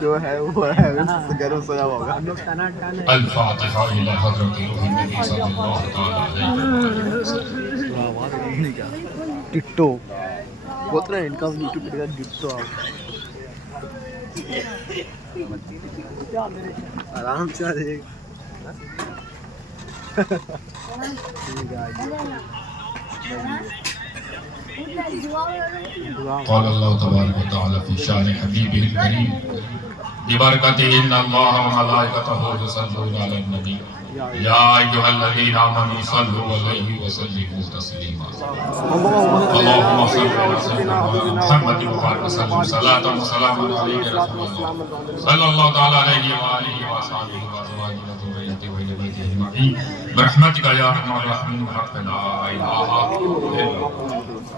जो है वो है गर्व सोया होगा। अल-फातिहा इला हज़रत नबी सल्लल्लाहु तआला अलैहि वसल्लम। डिट्टो बोल रहे हैं इनका यूट्यूब पे का डिट्टो आराम से आ जाएगा। क़ाल अल्लाहु तबारक व तआला फ़ी शान हबीबिहिल करीम बिबरकतिहि इन्नल्लाह व मलाइकतहु युसल्लूना अलन नबी या अय्युहल्लज़ीना आमनू सल्लु अलैहि व सल्लिमू तस्लीमा। अल्लाहुम्मा सल्लि अला सय्यिदिना मुहम्मदिन व बारिक व सल्लिम सलातन व सलामन अलैका रसूलल्लाह सल्लल्लाहु तआला अलैहि व आलिहि व अस्हाबिहि व अज़वाजिहि व ज़ुर्रिय्यतिहि व अहli बैतिहि अजमईन बिरहमतिका या अरहमर राहिमीन हक़ ला इलाहा इल्लल्लाह।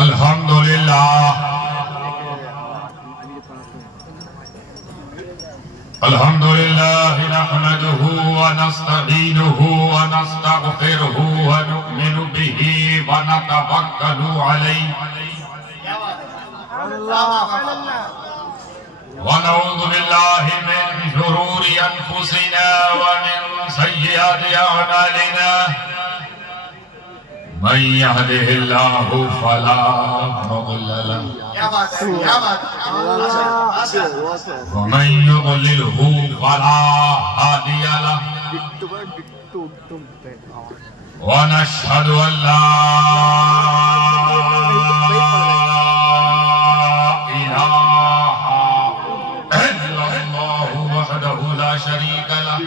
अल्हम्दुलिल्लाह अल्हम्दुलिल्लाह नहमदुहु व नस्तईनुहु व नस्तगफिरुहु व नु'मिनु बिही व नतवक्कलु अलैहि व नऊज़ु बिल्लाहि मिन शुरूरि अनफुसिना व मिन सय्यिआति अअमालिना मन यहदिहिल्लाहु फला मुदिल्ल लहु व मन युद्लिलहु फला हादिय लहु व नशहदु अन ला इलाहा इल्लल्लाहु वहदहु ला शरीका लहु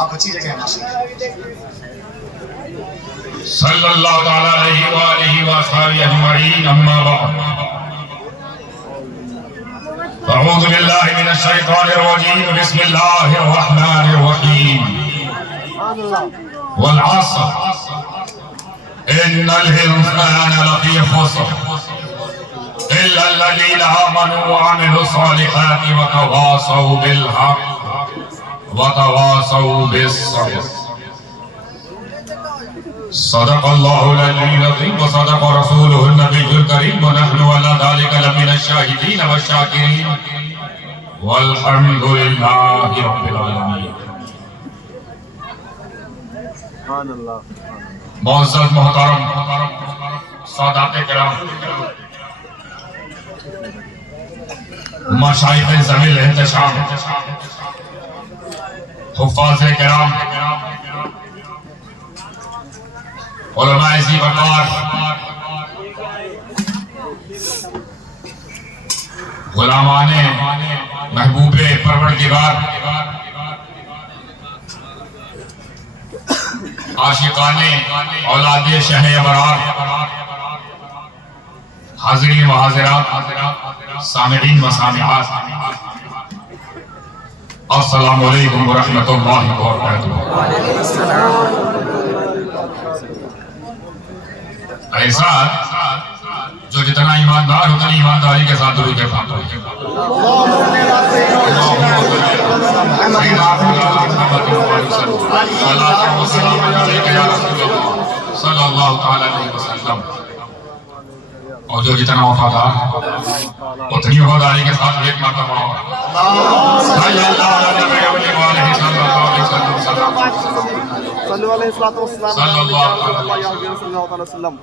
आप अच्छी जगह हैं सल्लल्लाहु तआला अलैहि व आलिहि व अस्हाबिहि अजमईन अम्मा बाद अऊज़ु बिल्लाहि मिनश शैतानिर रजीम बिस्मिल्लाहिर रहमानिर रहीम वल अस्र इन्नल इंसाना लफी खुस्र इल्ला अल्लज़ीना आमनू व अमिलुस सालिहाति व तवासौ बिल हक़ वतवासौ बिस्सब्र। सदक़ल्लाहुल अलीयुल अज़ीम व सदक़ रसूलुहुन नबियुल करीम व नहनु अला ज़ालिका लमिनश शाहिदीन व शाकिरीन वल्हम्दुलिल्लाहि रब्बिल आलमीन। सुभान अल्लाह। मुअज़्ज़ज़ मोहतरम सादात किराम मशाइख़ ज़मील एहतशाम हुफ़्फ़ाज़ किराम उलमाए ज़ी वक़ार गुलामाने महबूबे परवरदिगार आशिकाने औलादे शह अबरार हाज़रीन व हाज़िरात सामिईन व सामिआत अस्सलामु अलैकुम व रहमतुल्लाहि व बरकातुहू। ऐसा जो जितना ईमानदार उतनी ईमानदारी के साथ दुरूद पाक पढ़े। सल्लल्लाहु अलैहि वसल्लम। और जो जितना वफादार उतनी वफादारी के साथ एक मरतबा वसल्लम।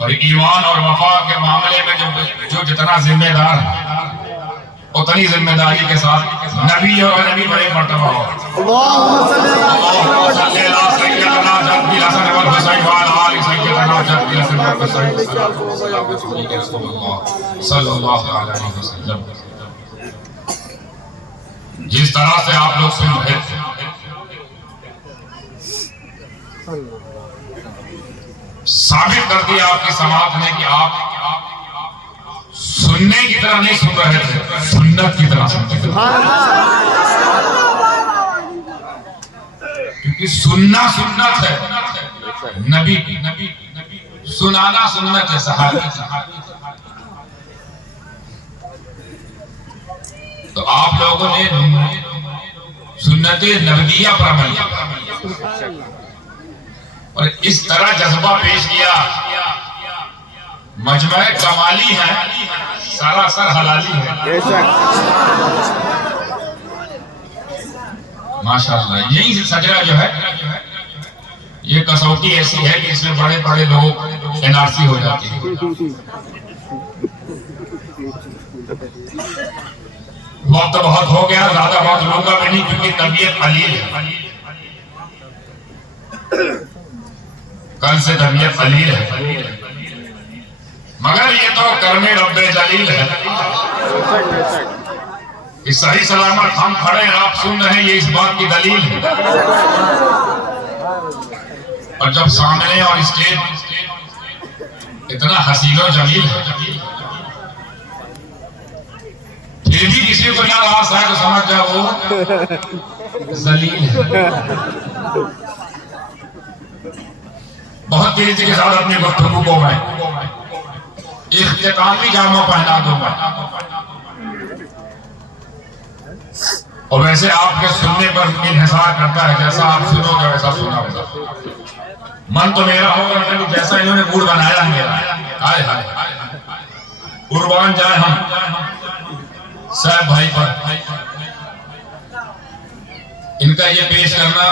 और ईमान और वफा के मामले में जो जितना जिम्मेदार है उतनी जिम्मेदारी के साथ नबी और नबी बड़े मर्तबा हो। जिस तरह से आप लोग सुन रहे थे, साबित कर दिया आपकी समाज ने कि आप सुनने की तरह नहीं सुन रहे थे, सुन्नत की तरह सुनते थे। क्योंकि सुनना सुन्नत है, नबी सुनाना सुन्नत है, सहाबी। तो आप लोगों ने सुन्नते नबविया पर अमल किया और इस तरह जज्बा पेश किया, मजमा कमाली है, सरासर हलाली है। माशाअल्लाह। यही सजरा जो है, ये कसौटी ऐसी है कि इसमें बड़े बड़े लोग एनआरसी हो जाते हैं। वक्त बहुत हो गया, ज्यादा बहुत लूंगा भी नहीं, क्योंकि तबीयत कलील है। कल से तबीयत कलील है, मगर ये तो कर्मे रब्बे जलील है। इस सही सलामत हम खड़े हैं, आप सुन रहे हैं, ये इस बात की दलील है। और जब सामने और स्टेज इतना हसीनो जमील है, फिर भी किसी को ना आस है तो समझ जाओ वो जलील है। बहुत तेजी के साथ अपनी गुफ्तगू को मैं इख्तितामी जामा पहना दूंगा। और वैसे आपके सुनने पर इन्हिसार करता है, जैसा आप सुनोगे वैसा सुना होगा। मन तो मेरा होगा कि जैसा इन्होंने गुड़ बनाया है मेरा। हाय हाय, कुर्बान जाए हम साहब भाई पर। इनका ये पेश करना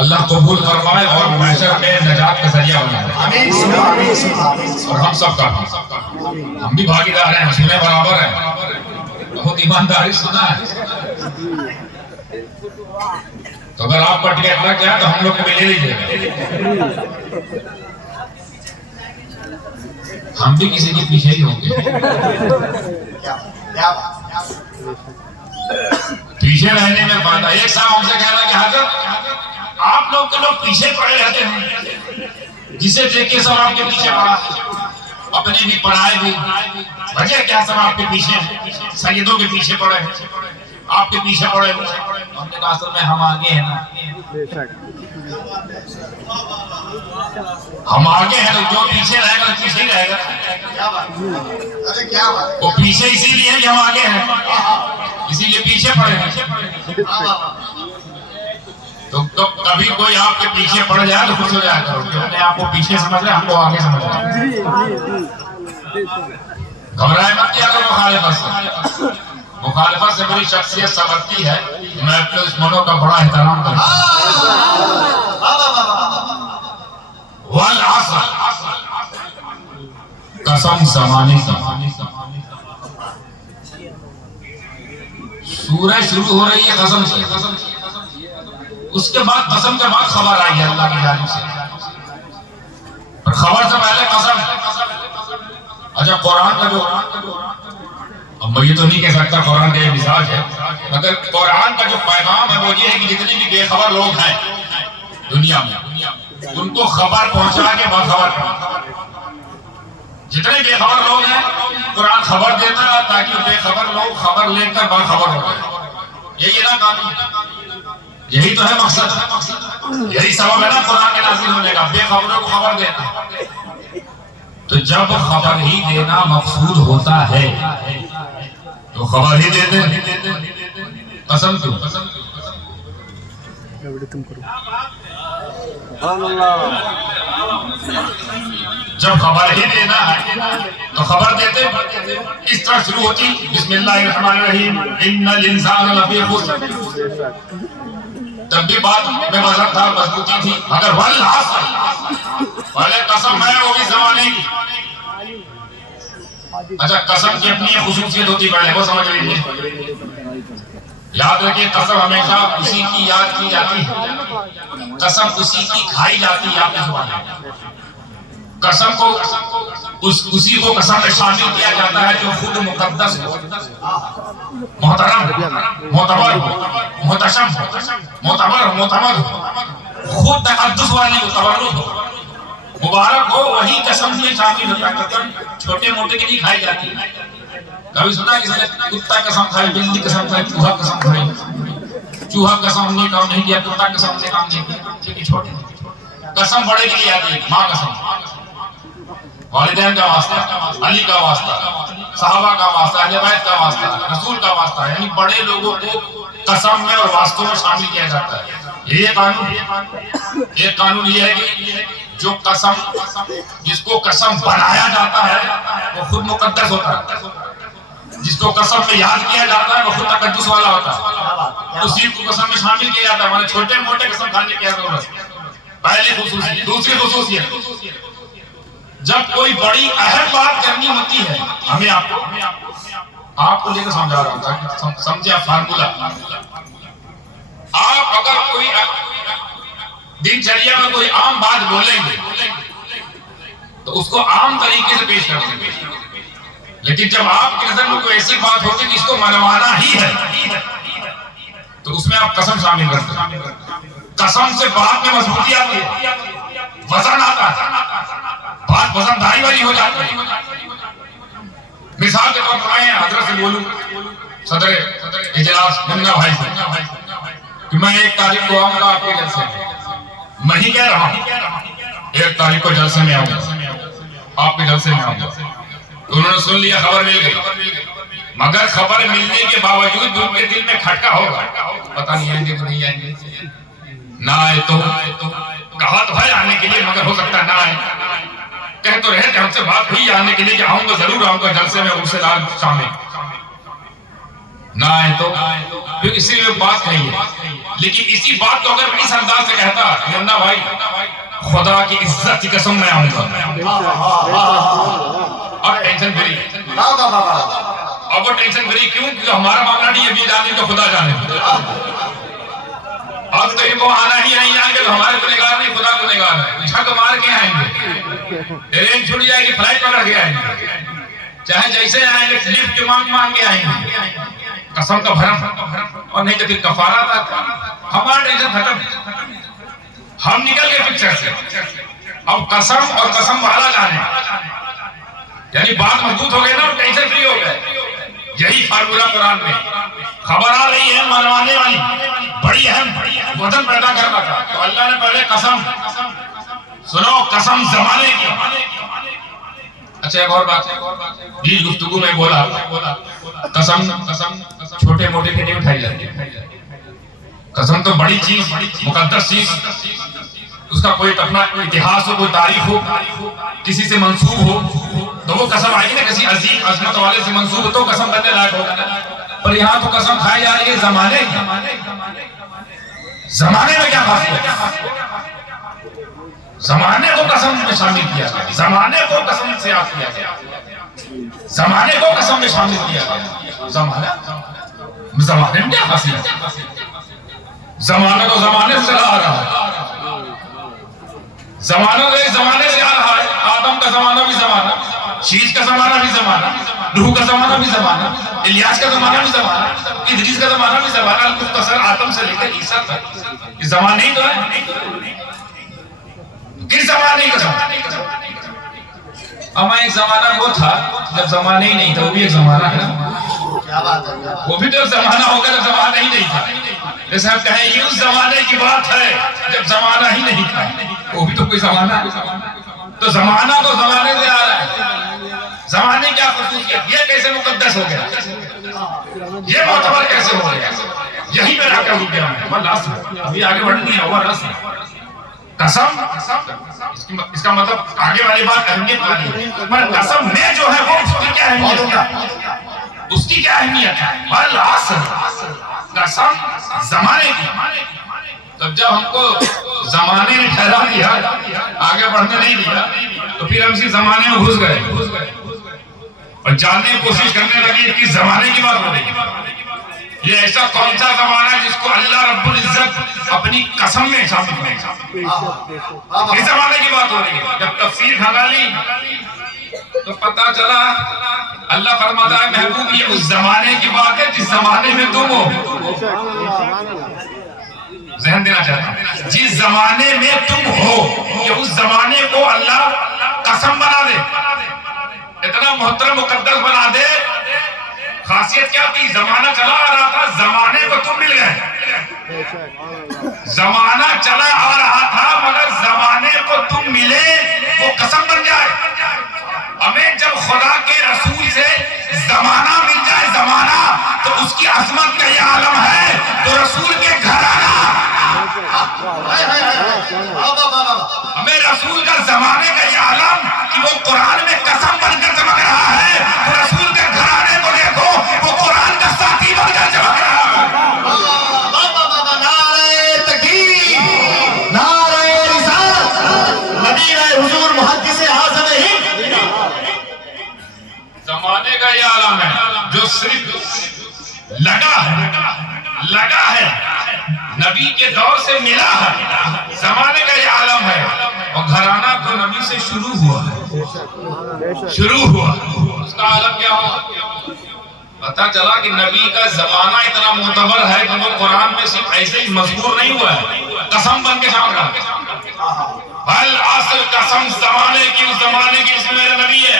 अल्लाह कबूल फरमाए और महशर में नजात का जरिया बनाए। और हम सब का हम भी भागीदार हैं, सुने बराबर हैं, बहुत ईमानदारी सुना है। तो अगर आप पर टिकट लग जाए तो हम लोग को भी ले लीजिएगा। हम भी किसी के पीछे ही होंगे। पीछे रहने में फायदा। एक साहब हमसे कह रहा कि हजरत आप लोग के लोग पीछे पड़े रहते हैं, जिसे देखिए सब आपके पीछे पड़ा, अपने भी पढ़ाए भी, वजह क्या सब आपके पीछे, सैयदों के पीछे पड़े, आपके पीछे पड़े। हमने कहा असल में हम आगे हैं ना, हम आगे हैं, तो जो पीछे रहेगा तो पीछे ही रहेगा। अरे क्या बात, वो पीछे इसीलिए है कि हम आगे हैं, इसीलिए पीछे पड़े हैं। तो कभी कोई आपके पीछे पड़ जाए तो खुश हो जाएगा, अपने आप को पीछे समझ रहे, हमको आगे समझ रहे। घबराए मत किया करो मुखालिफत से। मुखालिफत से मेरी शख्सियत समझती है, मैं अपने दुश्मनों का बड़ा एहतराम करता हूं। वल असर, कसम ज़माने की। सूरज शुरू हो रही है कसम से, उसके बाद कसम के बाद खबर आई है अल्लाह की जानिब से, और खबर से पहले कसम। अच्छा, कुरान का जो, अब मैं ये तो नहीं कह सकता कुरान का मिजाज है, मगर कुरान का जो पैगाम है वो ये है कि जितने भी बेखबर लोग हैं दुनिया में, उनको खबर पहुंचा के बाखबर करना। जितने बेखबर लोग हैं कुरान खबर देता है ताकि बेखबर लोग खबर लेकर बाखबर हो जाए। यही है ना कानून, यही तो है मकसद, यही सबब है ना कुरान के नाज़िल होने का, बेखबरों को खबर देना। तो जब खबर ही देना मकसूद होता है तो खबर ही देते। कसम क्यों? जब खबर ही देना है तो खबर देते। इस तरह शुरू होती बिस्मिल्लाहिर्रहमानिर्रहीम, इन्नल इंसान लफी खुस्र। तब भी बात में वजन था, मजबूती थी। अगर वल्लाह पहले कसम है वो भी जमाने की। अच्छा, कसम की अपनी खुसूसियत होती, पहले वो समझ लीजिए। याद रखिए, कसम हमेशा उसी की याद की जाती है, कसम उसी की खाई जाती है। आपकी जुबान में कसम को उसी को कसम में शामिल किया जाता है जो खुद मुकद्दस हो, मोहतरम, मोतबर हो, मोहतशम हो, मोतबर मोतमद हो, खुद तकद्दुस वाली हो, तबर्रुक हो, मुबारक हो, वही कसम में शामिल होता है। कसम छोटे मोटे की नहीं खाई जाती। कभी सुना किसी ने कुत्ता कसम खाई, बिल्ली कसम खाई, चूहा कसम खाई? चूहा कसम ने काम नहीं किया, कुत्ता कसम ने काम नहीं किया, क्योंकि छोटे कसम बड़े के लिए आती है। माँ कसम, वालिदैन का वास्ता, अली का वास्ता, सहाबा का वास्ता, अहले बैत का वास्ता, रसूल का वास्ता, यानी बड़े लोगों को कसम में और वास्तों में शामिल किया जाता है। ये कानून ये है कि जो कसम, जिसको कसम बनाया जाता है वो खुद मुकद्दस होता है, जिसको कसम में याद किया जाता है वो खुद तकद्दुस वाला होता है, उसी को कसम में शामिल किया जाता है। माने छोटे मोटे कसम खाने की जरूरत। पहली खुसूसियत। दूसरी खुसूसियत, जब कोई बड़ी अहम बात करनी होती है, हमें आपको लेकर समझा रहा था, समझे फार्मूला। आप अगर कोई दिनचर्या में कोई आम बात बोलेंगे तो उसको आम तरीके से पेश करेंगे, लेकिन जब आपकी नजर में कोई ऐसी बात होगी कि इसको मनवाना ही है तो उसमें आप कसम शामिल करते हैं। कसम से बात में मजबूती आती है, वजन आता है, बात वजनदारी वाली हो जाती है। मिसाल के तौर पर मैं हजरत से बोलूं, सदर इजलास मुन्ना भाई से, कि मैं 1 तारीख को आऊंगा आपके जलसे में। मैं ही कह रहा हूं 1 तारीख को जलसे में आऊंगा, आपके जलसे में आऊंगा। तो उन्होंने सुन लिया, खबर मिल गई, मगर खबर मिलने के बावजूद उनके दिल में खटका होगा, पता नहीं आएंगे तो नहीं आएंगे। ना आए तो कहा तो है आने के लिए, मगर हो सकता है ना आए। कह तो रहे थे, हमसे बात हुई आने के लिए कि आऊंगा, जरूर आऊंगा जलसे में, उनसे लाल शामिल। ना आए तो फिर इसीलिए बात कही है। लेकिन इसी बात को अगर मैं इस अंदाज से कहता, मुन्ना भाई खुदा की इज्जत की कसम मैं आऊंगा, और टेंशन फ्री। अब वो टेंशन फ्री क्यों? क्योंकि हमारा मामला नहीं है, ये जाने तो खुदा जाने। अब तो इनको आना ही नहीं आएंगे तो हमारे गुनहगार नहीं, खुदा गुनहगार है। झक मार के आएंगे, ट्रेन छूट जाएगी, फ्लाइट पकड़ के आएंगे, चाहे जैसे आएंगे, लिफ्ट मांग के आएंगे, कसम का भरम, और नहीं तो फिर कफारा था। हमारा टेंशन खत्म, हम निकल गए पिक्चर से। अब कसम और कसम वाला जाने, यानी बात मजबूत हो गई ना, टेंशन फ्री हो गए। यही फार्मूला कुरान में। खबर आ रही है मनवाने वाली, बड़ी अहम, वजन पैदा करना था, तो अल्लाह ने पहले कसम, सुनो कसम जमाने की। अच्छा, एक और बात, बीच गुफ्तगू में बोला, कसम छोटे मोटे के नहीं उठाई जाती, कसम तो बड़ी चीज, मुकद्दस चीज, उसका कोई अपना इतिहास हो, कोई तारीख हो, किसी से मंसूब हो, तो वो कसम आएगी ना, किसी अजीम अजमत वाले से मंसूब तो कसम बनने लायक होगा। पर यहाँ तो कसम खाई जा रही है जमाने में क्या खासियत है? जमाने को कसम में शामिल किया गया, जमाने को कसम से याद किया गया, जमाने को कसम में शामिल किया गया। जमाने में क्या खासियत है? जमाना तो जमाने से चला आ रहा है, जमाना तो एक जमाने से आ रहा है। आदम का जमाना भी जमाना, शीश का जमाना भी जमाना, नूह का जमाना भी जमाना, इलियास का जमाना भी जमाना, इदरीस का जमाना भी जमाना, मुख्तसर आदम से लेकर ईसा तक ये जमाने ही तो है। किस जमाने का जमाना? हमारा एक जमाना वो था जब जमाना ही नहीं था, वो भी एक जमाना है ना, वो भी तो एक जमाना होगा जब जमाना ही नहीं था। जैसे आप कहें ये उस जमाने की बात है जब जमाना ही नहीं था, वो भी तो कोई जमाना है। तो जमाना तो जमाने से आ रहा है, जमाने क्या खुसूसियत, ये कैसे मुकद्दस हो गया, ये मोतबर कैसे हो गया, यही मेरा क्या रुक गया है। अभी आगे बढ़ नहीं होगा रस कसम, इसका मतलब आगे वाली बात अहमियत वाली है, पर कसम में जो है वो उसकी क्या अहमियत है, उसकी क्या अहमियत है? कसम जमाने की, तो जब हमको जमाने ने ठहरा दिया, आगे बढ़ने नहीं दिया, तो फिर हम इसी जमाने में घुस गए और जानने की कोशिश करने लगे कि जमाने की बात हो रही है। ये ऐसा कौन सा जमाना है जिसको अल्लाह रब्बुल इज्जत अपनी कसम में शामिल करेगा? इस जमाने की बात हो रही है। जब तफसीर खंगाली तो पता चला अल्लाह फरमाता है महबूब ये उस जमाने की बात है जिस जमाने में तुम हो। ध्यान देना चाहता हूं, जिस जमाने में तुम हो ये उस जमाने को अल्लाह कसम बना दे, इतना मोहतरम मुकद्दस बना दे। खासियत क्या थी? जमाना चला आ रहा था, जमाने को तुम मिल गए। जमाना चला आ रहा था मगर जमाने को तुम मिले, वो कसम बन जाए। हमें जब खुदा के रसूल से जमाना मिल जाए, जमाना तो उसकी अजमत का ये आलम है। तो रसूल के घर आना, हमें रसूल का जमाने का ये आलम कि वो कुरान में कसम बनकर चमक रहा है। तो रसूल के घर आने को देखो, वो कुरान का साथी बनकर चमक रहा है। नारे तकबीर, नारे रिसालत, मदीना हुजूर मुहद्दिस आज़म हिंद। जमाने का ये आलम है जो सिर्फ लगा है, नबी के दौर से मिला है। जमाने का ये आलम है और घराना तो नबी से शुरू हुआ है। उसका आलम क्या हुआ? पता चला कि नबी का जमाना इतना मोतबर है कि वो कुरान में सिर्फ ऐसे ही मजबूर नहीं हुआ है, कसम बन के शामिल है। भल आसर कसम जमाने की, उस जमाने की जिसमें मेरा नबी है।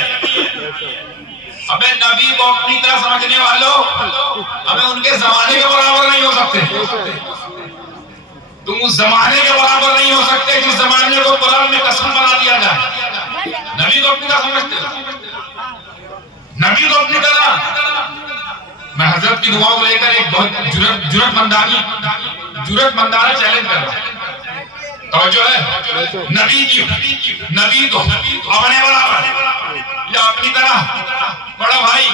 अबे नबी को अपनी तरह समझने वालों, हमें उनके जमाने के बराबर नहीं हो सकते। तुम उस जमाने के बराबर नहीं हो सकते जिस जमाने को कुरान में कसम बना दिया जाए। नबी को अपनी तरह समझते हो, नबी को अपनी तरह। मैं हजरत की दुआओं को लेकर एक बहुत जुर्रतमंदाना चैलेंज कर रहा हूं। तो जो है नबी को अपने बराबर या अपनी तरह बड़ा भाई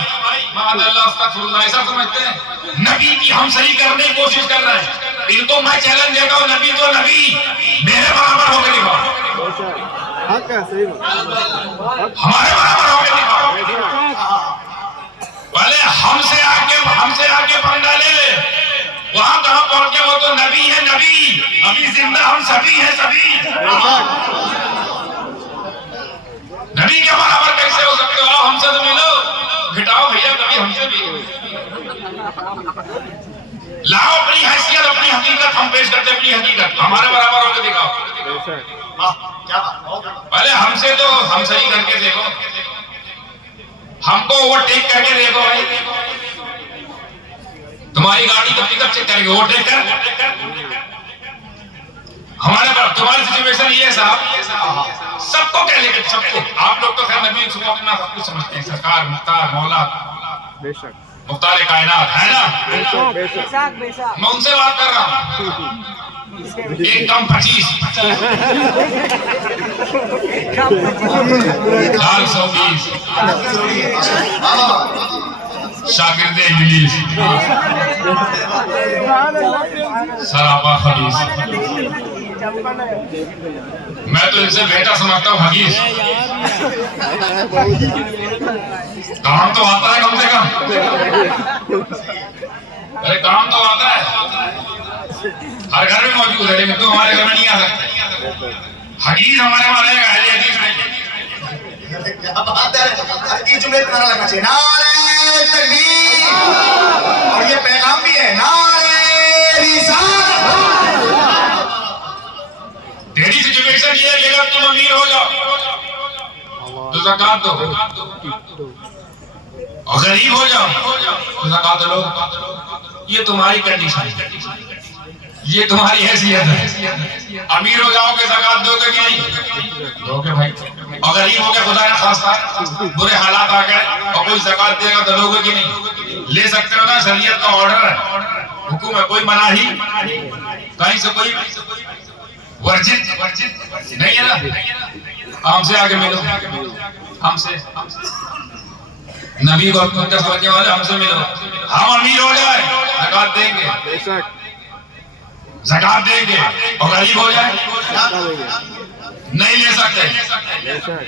ऐसा समझते हैं। नबी की हम सही करने की कोशिश कर रहे हैं। इनको मैं चैलेंज देता हूँ, नबी तो नबी मेरे बराबर होकर दिखाओ, हमारे बराबर होकर दिखाओ। पहले हमसे आगे पंगा ले ले, वहां कहां पहुंचे? वो तो नबी है, नबी अभी जिंदा हम सभी हैं, सभी। नबी के बराबर कैसे हो सकते हो? आओ हमसे तो मिलो, घटाओ भैया कभी हमसे भी। लाओ अपनी हैसियत, अपनी हकीकत, हम पेश करते अपनी हकीकत, हमारे बराबर होकर दिखाओ। पहले हमसे तो हम सही करके देखो, हमको ओवरटेक करके देखो भाई। तुम्हारी गाड़ी का पिकअप चेक करेंगे, ओवरटेक कर। हमारे पास तुम्हारी सिचुएशन ये है साहब, सबको कह लेंगे, सबको। आप लोग तो खैर नबी सुबह अपना सब कुछ समझते हैं, सरकार, मुख्तार, मौला, बेशक मुख्तार कायनात है ना। मैं उनसे बात कर रहा हूँ। एक कम 25 420 शागिर्दे इब्लीस, सरापा खबीस। मैं तो इनसे बेटा समझता हूँ हदीस। काम तो आता है कम से कम, अरे काम तो आता है, हर घर में मौजूद है, लेकिन तो हमारे घर में नहीं आ सकते। हदीस हमारे वहां रहेगा, अहले हदीस नहीं। क्या बात है, हर की जुमे पे नारा लगना चाहिए, नारे तकबीर। और ये पैगाम भी है, नारे रिसालत। तेरी सिचुएशन ये है कि अगर तुम अमीर हो जाओ तो ज़कात दो, और गरीब हो जाओ तो ज़कात लो। ये तुम्हारी कंडीशन है, ये तुम्हारी हैसियत है। अमीर हो जाओगे ज़कात दोगे कि नहीं? दोगे भाई। और गरीब हो गए, खुदा ना खास्ता बुरे हालात आ गए और कोई ज़कात देगा तो दोगे कि नहीं? ले सकते हो ना, शरीयत का ऑर्डर है, हुक्म है, कोई मनाही कहीं से कोई वर्जित नहीं है ना। हमसे आगे मिलो, हमसे नबी को समझने वाले हमसे मिलो, हम अमीर हो जाए ज़कात देंगे। ज़कात देंगे और गरीब हो जाए नहीं ले सकते,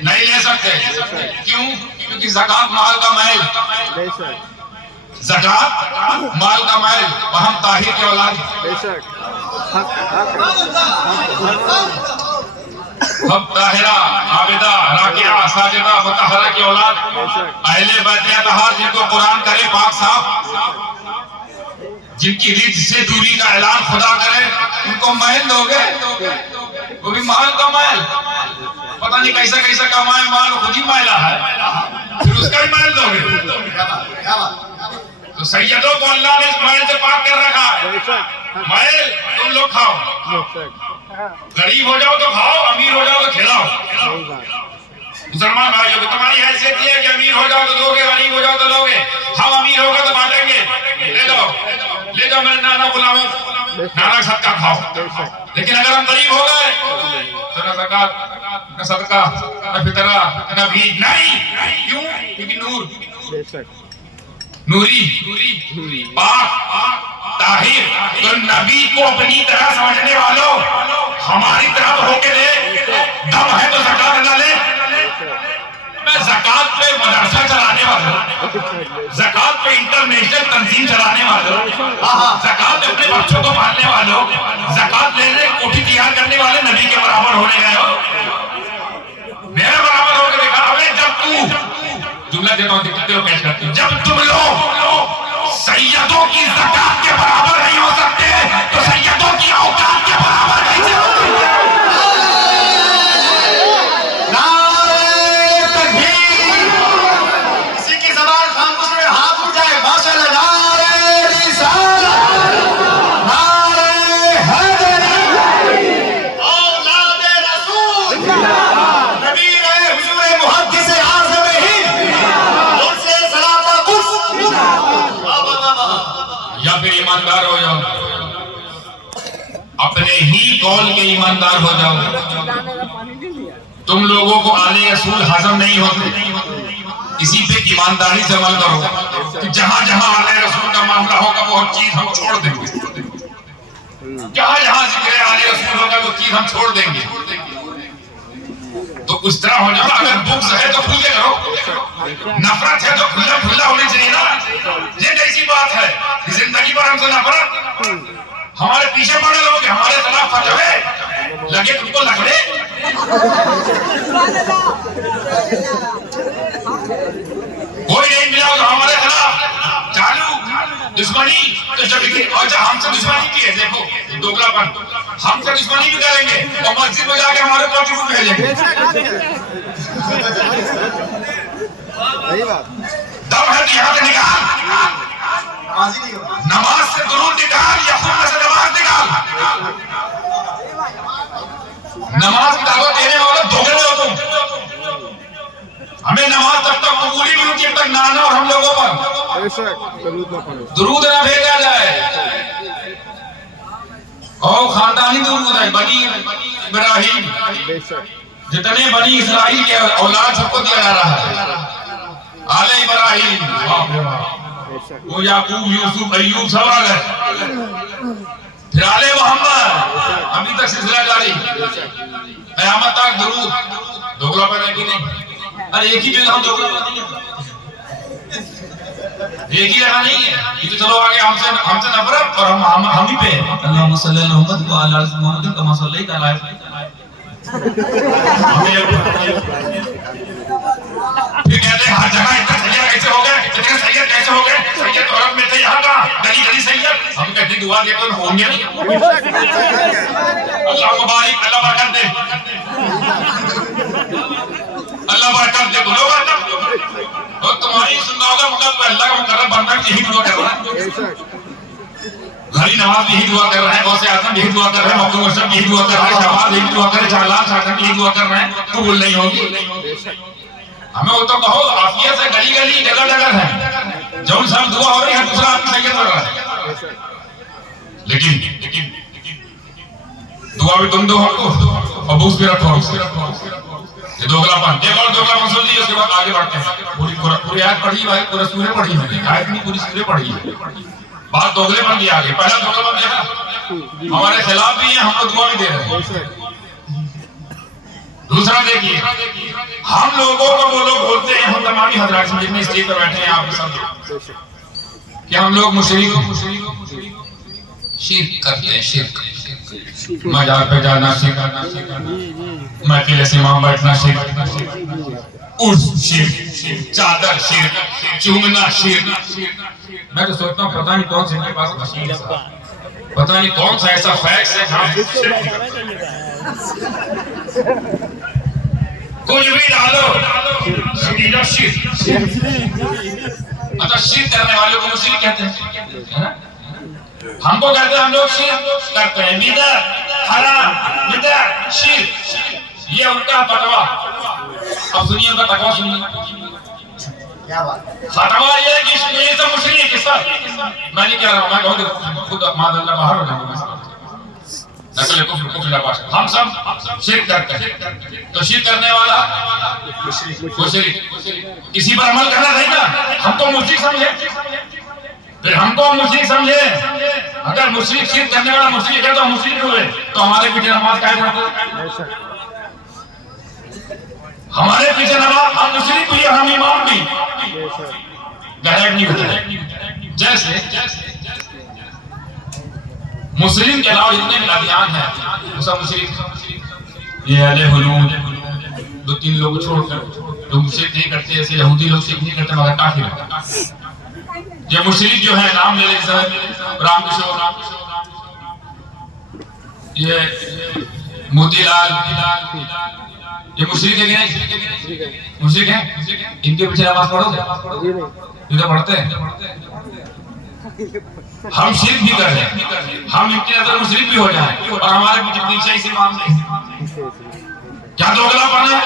नहीं ले सकते। क्यों? क्योंकि ज़कात माल का मैल, ज़कात माल का मैल, और हम ताहिर के औलाद, हम ताहिरा आबिदा राकिया साजिदा मुतहरा की औलाद, अहले बैत अतहार जिनको कुरान करे पाक साफ, जिनकी रिज से दूरी का ऐलान खुदा करे, उनको महल दोगे? वो भी माल का महल, पता नहीं कैसा कैसा कमाए माल, खुद ही मैला है, फिर उसका भी महल दोगे? तो सैयदों को अल्लाह ने इस महल से पाक कर रखा है। महल तुम लोग खाओ, गरीब हो जाओ तो खाओ, अमीर हो जाओ तो खिलाओ। मुसलमान भाइयों को तुम्हारी हैसियत ये है कि अमीर हो जाओ तो दोगे, गरीब हो जाओ तो लोगे। हम अमीर होगा तो बांटेंगे, ले जाओ ले जाओ, मेरे नाना बुलाओ, नाना सदका खाओ। लेकिन अगर हम गरीब हो गए तो न ज़कात न सदका न फितरा न भी नहीं। क्यों? क्योंकि नूर नूरी पाक ताहिर, तो नबी को अपनी तरह समझने वालों, हमारी तरह होके दे, दम है तो ज़कात अदा ले। मैं ज़कात पे मदरसा चलाने वालों, ज़कात पे इंटरनेशनल तंजीम चलाने वालों, ज़कात पे अपने बच्चों को पालने वालों, ज़कात लेने कोठी तैयार करने वाले नबी के बराबर होने गए हो, मेरे बराबर होकर देखा। अबे जब तू जुमला देता हूँ, दिक्कतें पेश करती हूँ, जब तुम लोग सैयदों की ज़कात के बराबर नहीं हो सकते तो सैयदों की औकात के बराबर नहीं हो सकते। ईमानदार हो जाओ, अपने ही कौल के ईमानदार हो जाओ। तुम लोगों को आले असूल हजम नहीं होते, इसी पे ईमानदारी से अमल करो कि जहां जहां आले रसूल का मामला होगा वो चीज हम छोड़ देंगे, जहां जहां जिक्र आले रसूल होगा वो चीज हम छोड़ देंगे। तो उस तरह हो जाओ। अगर बुक्स है तो खुले करो, नफरत है तो खुला खुला होनी चाहिए ना। ये कैसी बात है, जिंदगी पर हमसे नफरत, हमारे पीछे पड़े लोग, हमारे खिलाफ फतवे लगे, तुमको लगड़े। कोई नहीं मिला तो हमारे खिलाफ चालू दुश्मनी। तो जब अच्छा हमसे दुश्मनी की है, देखो दोगलापन, हमसे दुश्मनी भी करेंगे और मस्जिद में जाके हमारे पास भी भेजेंगे। दम है तो यहाँ से निकाल, नमाज से दुरूद निकाल या खुद से नमाज निकाल। नमाज की दावत देने वाले धोखे हो तुम। हमें नमाज तब तक कबूली नहीं होती जब तक नाना और हम लोगों पर दुरूद ना भेजा जाए। और खानदानी दुरूद है, बनी इब्राहिम, जितने बनी इसराइल के औलाद सबको दिया जा रहा है। आले इब्राहिम, वो याकूब, यूसुफ, अय्यूब सब आ गए, फिर आले मोहम्मद, अभी तक सिलसिला जारी, क़यामत तक दुरूद। दोगलापन है कि नहीं? अरे एक ही जगह हम दोगलापन नहीं है, एक ही जगह नहीं है। ये तो चलो आगे हमसे नफरत और हम ही पे अल्लाहुम्मा सल्ली अला मुहम्मद व अला आलि मुहम्मद कमा सल्लैता अला फिर कहते हैं हर जगह इतना सैयद कैसे हो गए, इतने सैयद कैसे हो गए, सैयद औरत में थे यहाँ का गली गली सैयद। हम कहते दुआ दे तो होंगे नहीं। अल्लाह मुबारक, अल्लाह बरकत दे, अल्लाह बरकत दे, बोलो बरकत। और तुम्हारी सुनना होगा मतलब अल्लाह का मुकर्रम बंदा यही दुआ कर रहा है, घरी नवाज यही दुआ कर रहे हैं, गौसे आजम यही दुआ कर रहे हैं, मखदूम अशरफ यही दुआ कर रहे हैं, शहबाज यही दुआ कर रहे हैं, चालान शासन यही दुआ कर रहे हैं, कबूल नहीं होगी। हमें वो तो कहो आफियत से गली गली जगह जगह है, जौन साहब दुआ हो रही है दूसरा आदमी सैयद हो रहा है। लेकिन दुआ भी तुम दो हमको और बुक्स भी रखो। ये दोगलापन, एक और दोगलापन सुन लीजिए, उसके बाद आगे बढ़ते हैं। पूरी आयत पढ़ी भाई, पूरा सूरह पढ़ी मैंने, आयत नहीं पूरी सूरह पढ़ी है। बात दोगलेपन की आगे, पहला दोगलापन देखा हमारे खिलाफ भी हैं, हमको दुआ भी दे रहे हैं। दूसरा देखिए, हम लोगों को वो लोग बोलते हैं, हम तमामी हजरात जितने स्टेज पर बैठे हैं आप सब, कि हम लोग मुशरिक शिर्क करते हैं, शिर्क मजार पे जाना शिर्क, महफिल से इमाम बैठना शिर्क, उर्स शिर्क, चादर शिर्क, चूमना शिर्क। मैं तो सोचता हूँ पता नहीं कौन से मेरे पास मशीन है, पता नहीं कौन सा ऐसा फैक्स है जहाँ कुछ भी डालो शिर्क। मतलब शिर्क करने वालों को मुशरिक कहते हैं, है ना? हमको कहते हैं हम लोग शिर्क करते हैं, बिदअत हराम, बिदअत शिर्क, ये उनका फतवा। अब सुनिए उनका फतवा सुनिए, क्या बात है? फतवा ये है कि ये सब मुशरिक है सब। मैं नहीं कह रहा हूँ, मैं कहूँ खुद मादल्ला बाहर हो जाएंगे, नकल कुफ्र हम सब शिर्क करते हैं। तो शिर्क करने वाला मुशरिक, इसी पर अमल करना नहीं ना, हमको मुशरिक समझे, फिर हमको मुशरिक समझे। अगर मुशरिक शिर्क करने वाला मुशरिक है तो हम मुशरिक हुए, तो हमारे पीछे नमाज काहे पढ़ते? हमारे पीछे नमाज, हम मुशरिक भी हम इमाम भी डायरेक्ट नहीं होते। जैसे मुस्लिम के अलावा जितने भी अभियान है वो सब मुशरिक। ये अहले हुलूल दो तीन लोग छोड़कर जो मुशरिक नहीं करते, जैसे यहूदी लोग शिर्क नहीं करते मगर काफिर है। ये मुशरिक जो है नाम ले लेते हैं रामकिशोर, ये मोतीलाल, ये मुशरिक है कि नहीं? मुशरिक है। इनके पीछे नमाज पढ़ोगे? इधर पढ़ते हैं। हम शिर्क भी कर रहे हैं, हम इनकी नजर मुशरिक भी हो जाए और हमारे पीछे इसी ईमान नहीं। क्या दोगलापन है?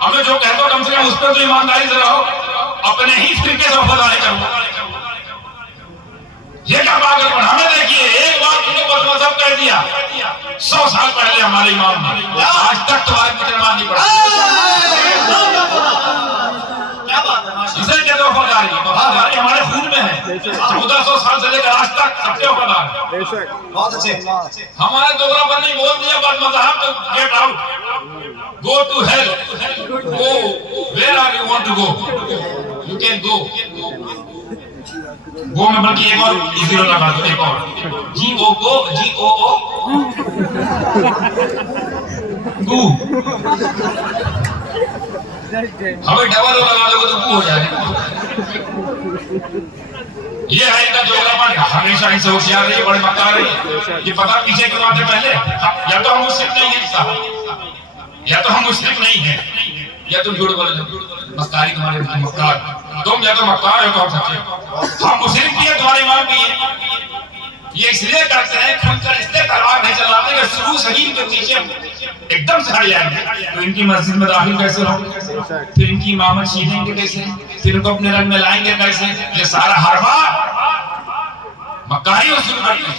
हमें जो कहते हो कम से कम उस पर तो ईमानदारी से रहो, अपने ही फिरके से वफादारी करो। ये क्या पागलपन? हमें देखिए, एक बार तुमने बस मजहब कह दिया, 100 साल पहले हमारे इमाम ने, आज तक तुम्हारे पीछे नमाज नहीं पढ़ा। इसे कहते हो वफादारी? वफादारी हमारे खून में है, 1400 साल से लेकर आज तक सबसे वफादार है। बहुत अच्छे। हमारे दोगलापन नहीं बोल दिया बस मजहब तो get out, go to hell, go where are you want to go, you can go. वो में बल्कि एक और इजी लगा दो, एक और जी ओ गो, जी ओ ओ गू, हमें डबल ओ लगा दोगे तो गू हो जाएगा। ये है इनका जोगलापन, हमेशा इनसे होशियार रही, बड़े मक्कार रही। ये पता पीछे क्यों आते पहले, या तो हम मुशरिक नहीं है, या तो हम मुशरिक नहीं है, या तुम झूठ बोले, मक्कारी तुम्हारे मक्कार, तुम या तो मक्कार हो तो हम सच्चे। हम मुशरिक भी है, तुम्हारे इमाम भी है। ये इसलिए करते हैं खुलकर, इसलिए तलवार नहीं चलाते कि शुरू सही के पीछे एकदम से हट जाएंगे तो इनकी मस्जिद में दाखिल कैसे होंगे, फिर इनकी इमामत छीनेंगे कैसे, फिर इनको अपने रंग में लाएंगे कैसे। ये सारा हरबा मक्कारी और शुरू करते हैं।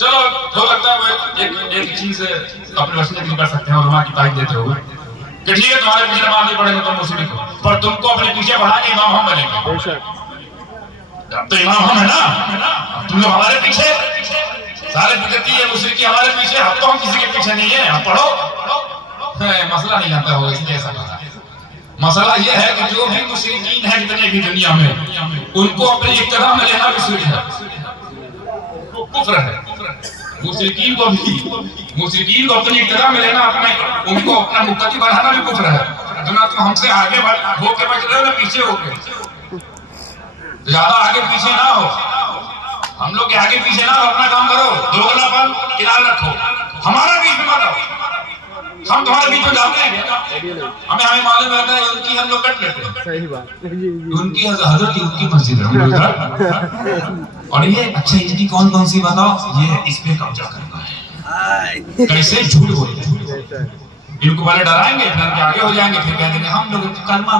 चलो हो लगता है एक चीज अपने वश में कर सकते हैं और की तारीफ देते हुए कि ठीक है तुम्हारे पीछे नमाज नहीं पढ़ेंगे तुम मुशरिक हो, पर तुमको अपने पीछे बढ़ा के इमाम हम बनेंगे। तो इमाम हम है ना, तुम लोग हमारे पीछे सारे बिगड़ती है मुशरिकी हमारे पीछे, हम तो हम किसी के पीछे नहीं है, हम पढ़ो। मसला नहीं आता हो इसलिए ऐसा कहा। मसला ये है कि जो भी मुशरिकीन है जितने भी दुनिया में, उनको अपने इक्तदा में लेना भी शुरू है, कुफ्र है। मुशरिकीन को अपनी इक्तदा में लेना, अपने उनको अपना मुक्तदी बढ़ाना भी कुफ्र है। ना तो हमसे आगे होके बच रहे हो ना पीछे होके, ज्यादा आगे पीछे ना हो, हम लोग के आगे पीछे ना हो, अपना काम करो, दोगलापन किनारे रखो, हमारा बीच में मत आओ। हम तुम्हारे बीच में जाते हैं, हमें मालूम रहता है उनकी हम लोग कट लेते हैं। सही बात, उनकी हजरत की उनकी मस्जिद है और ये अच्छा इनकी कौन कौन सी बताओ, ये इस पे कब्जा करना है, कैसे झूठ बोलते हैं। इनको पहले डराएंगे, डर के आगे हो जाएंगे, फिर कह देंगे हम लोग कलमा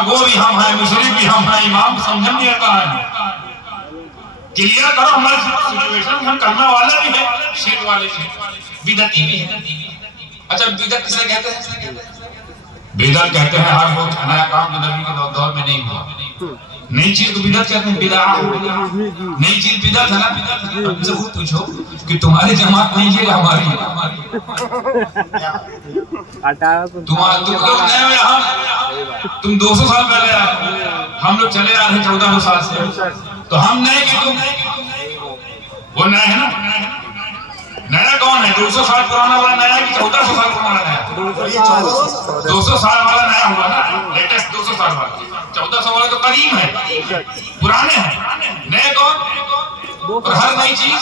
गो भी हम हैं, मुशरिक भी हम हैं, इमाम समझ नहीं आता है। क्लियर करो हमारी सिचुएशन, हम कलमा वाला भी है, शिर्क वाले भी, बिदअती भी है। अच्छा बिदअत किसे कहते हैं? बिदअत कहते हैं हर वो नया काम जो नबी के दौर में नहीं हुआ। नई चीज को बिदअत कहते हैं, बिदअत नई चीज बिदअत है ना। तुमसे खुद पूछो कि तुम्हारी जमात नहीं है हमारी, तुम लोग नए हो यहाँ, तुम 200 साल पहले आए, हम लोग चले आ रहे 1400 साल से, तो हम नए कि तुम? वो नए है ना। नया कौन है? 200 साल पुराना वाला नया कि 1400 साल पुराना नया? 200 साल वाला नया हुआ ना, लेटेस्ट 200 साल वाला। 1400 वाला तो करीम है, पुराने हैं। नए कौन? और हर नई चीज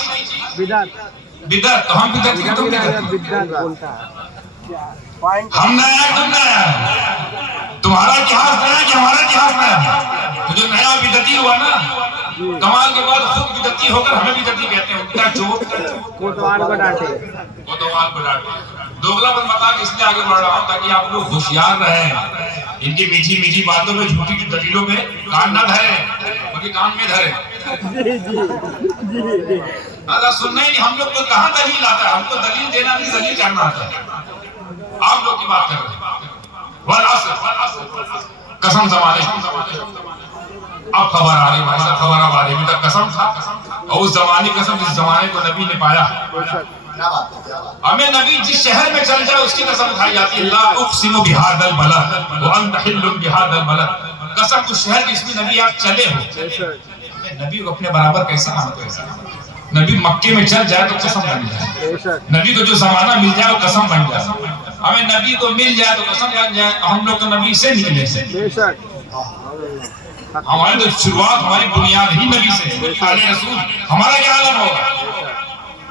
बिदअत। तो हम बिदअत की तुम बिदअत हम नया तुम नया। तुम्हारा इतिहास नया कि हमारा इतिहास नया? तो जो नया बिदअती हुआ ना, कमाल के बाद खुद बिदअती होकर हमें बिदअती कहते हैं। उल्टा चोट कोतवाल को डांटे। दोगलापन बता के इसलिए आगे बढ़ रहा हूँ ताकि आप लोग होशियार रहे, इनकी मीठी मीठी बातों में, झूठी की दलीलों में कान न धरे, उनके कान में धरे। सुनना ही नहीं। हम लोग को कहाँ दलील आता है? हमको दलील देना नहीं, दलील करना आता है। आप लोग की बात कर रहे हैं। कसम जमाने की अब खबर आ रही, भाई साहब खबर अब आ रही। तक कसम था, और उस जमाने कसम जिस जमाने को नबी ने पाया। हमें नबी जिस शहर में चल जाए उसकी कसम खाई जाती है। ला उक़सिमु बिहादल बलद व अंत हिल्लुन बिहादल बलद। कसम उस शहर जिसमें नबी आप चले हो। नबी को अपने बराबर कैसे मानते हैं? नबी मक्के में चल जाए तो कसम बन जाए। नबी को जो जमाना मिल जाए वो कसम बन जाए। हमें नबी को मिल जाए तो कसम बन जाए। हम लोग तो नबी से निकले से, हमारी तो शुरुआत, हमारी बुनियाद ही नबी से। रसूल हमारा क्या आलम होगा?